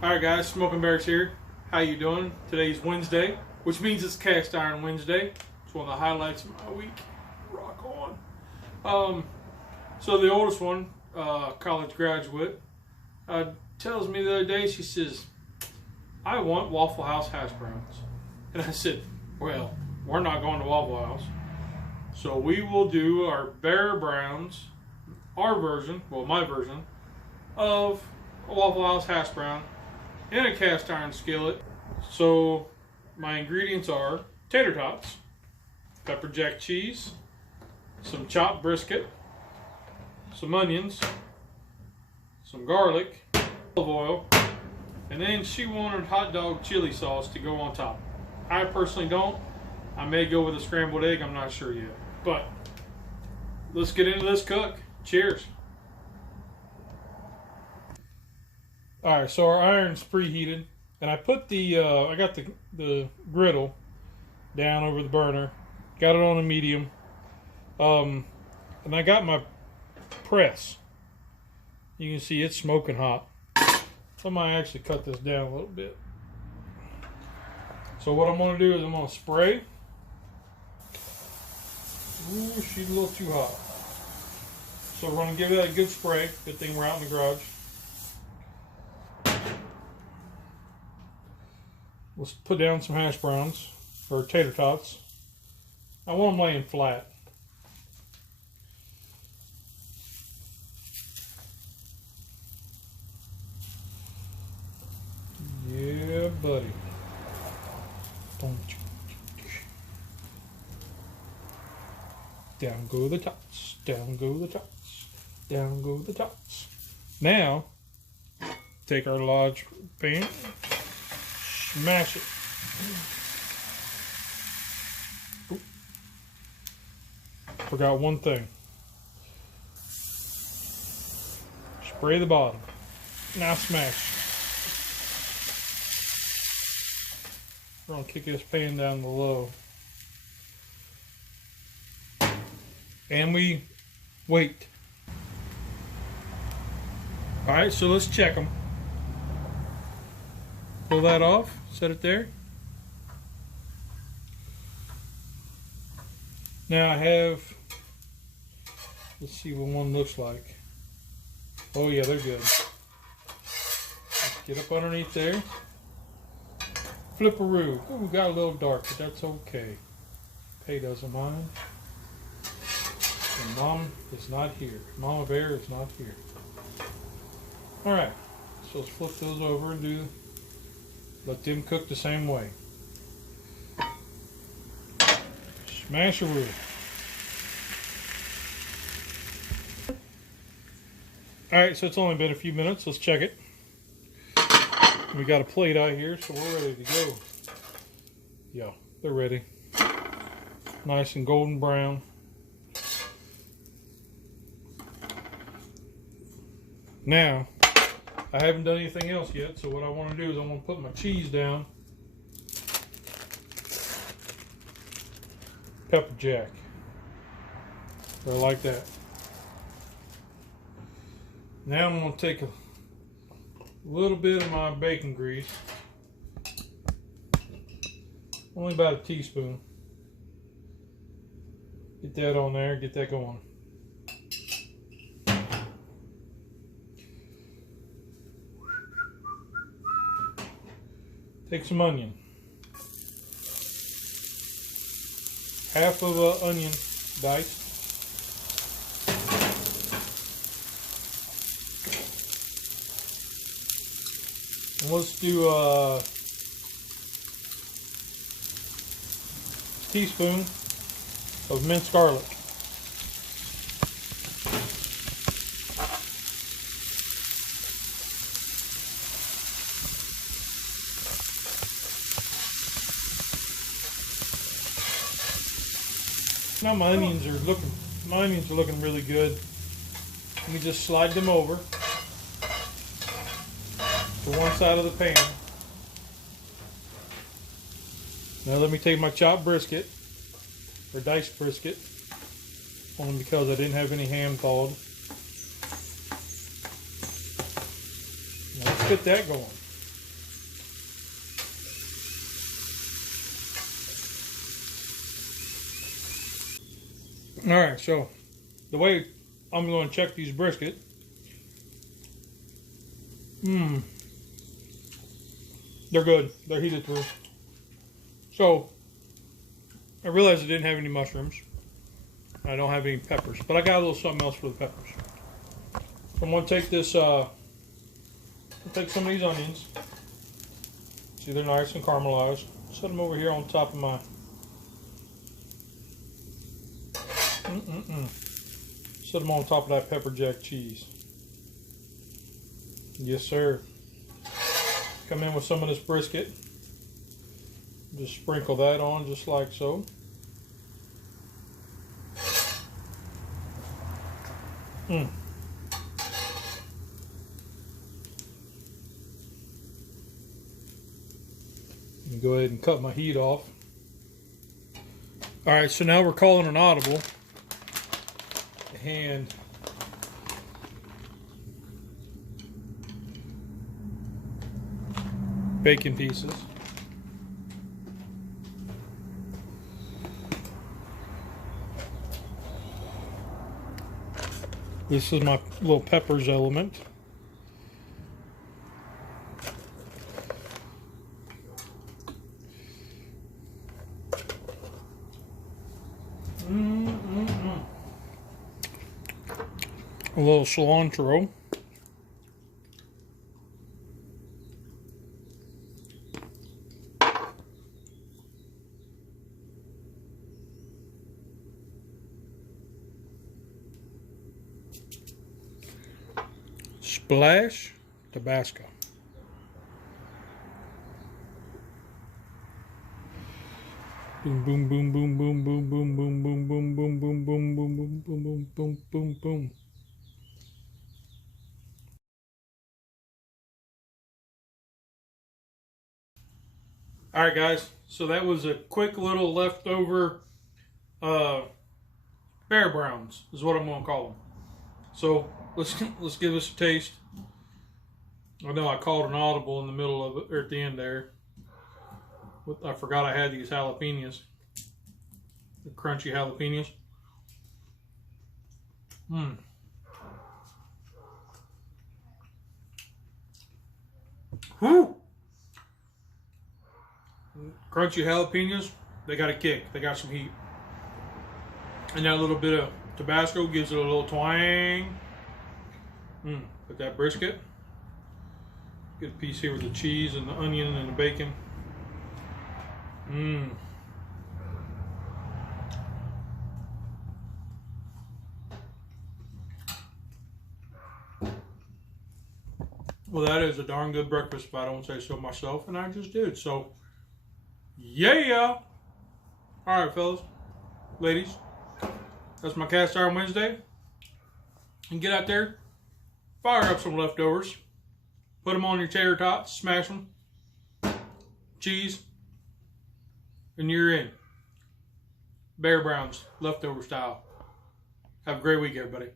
Alright guys, Smoking Bears here. How you doing? Today's Wednesday, which means it's Cast Iron Wednesday. It's one of the highlights of my week. Rock on. So the oldest one, college graduate, tells me the other day, she says, I want Waffle House hash browns. And I said, well, we're not going to Waffle House. So we will do our Bear Browns, our version, well my version, of a Waffle House hash brown in a cast iron skillet. So my ingredients are tater tots, pepper jack cheese, some chopped brisket, some onions, some garlic, olive oil, and then she wanted hot dog chili sauce to go on top. I personally don't. I may go with a scrambled egg, I'm not sure yet. But let's get into this cook. Cheers. Alright, so our iron's preheated, and I put I got the griddle down over the burner, got it on a medium, and I got my press. You can see it's smoking hot. So I might actually cut this down a little bit. So what I'm going to do is I'm going to spray. Ooh, she's a little too hot. So we're going to give that a good spray. Good thing we're out in the garage. Let's put down some hash browns, or tater tots. I want them laying flat. Yeah, buddy. Down go the tots, down go the tots, down go the tots. Now, take our large pan, smash it. Oop. Forgot one thing. Spray the bottom. Now smash. We're going to kick this pan down to low. And we wait. Alright, so let's check them. Pull that off, set it there. Now I have, let's see what one looks like. Oh yeah, they're good. Let's get up underneath there. Flipperoo. Oh, we got a little dark, but that's okay. Pay doesn't mind. And Mom is not here. Mama Bear is not here. Alright, so let's flip those over and let them cook the same way. Smash-a-roo. Alright, so it's only been a few minutes. Let's check it. We got a plate out here, so we're ready to go. Yeah, they're ready. Nice and golden brown. Now, I haven't done anything else yet, so what I want to do is I want to put my cheese down. Pepper jack. Or like that. Now I'm going to take a little bit of my bacon grease. Only about a teaspoon. Get that on there, get that going. Take some onion. Half of an onion diced. And let's do a teaspoon of minced garlic. Now my onions are looking really good. Let me just slide them over to one side of the pan. Now let me take my chopped brisket, or diced brisket, only because I didn't have any ham thawed. Let's get that going. All right, so the way I'm going to check these brisket. They're good. They're heated through. So I realized I didn't have any mushrooms. I don't have any peppers, but I got a little something else for the peppers. So I'm going to take this, I'll take some of these onions. See, they're nice and caramelized. Set them over here on top of my, set them on top of that pepper jack cheese. Yes, sir. Come in with some of this brisket. Just sprinkle that on just like so. Go ahead and cut my heat off. Alright, so now we're calling an audible. And bacon pieces. This is my little peppers element. A little cilantro. Splash Tabasco. Boom, boom, boom, boom, boom, boom, boom, boom, boom, boom, boom, boom, boom, boom, boom, boom, boom, boom, boom. All right, guys. So that was a quick little leftover bear browns, is what I'm gonna call them. So let's give this a taste. I know I called an audible in the middle of it, or at the end there. I forgot I had these jalapenos, the crunchy jalapenos. Whew. Crunchy jalapenos, they got a kick. They got some heat. And that little bit of Tabasco gives it a little twang. With that brisket. Get a piece here with the cheese and the onion and the bacon. Well, that is a darn good breakfast if I don't say so myself, and I just did. So, yeah. All right, fellas, ladies, that's my Cast Iron Wednesday. And get out there, fire up some leftovers, put them on your tater tots, smash them, cheese, and you're in. Bear Browns, leftover style. Have a great week, everybody.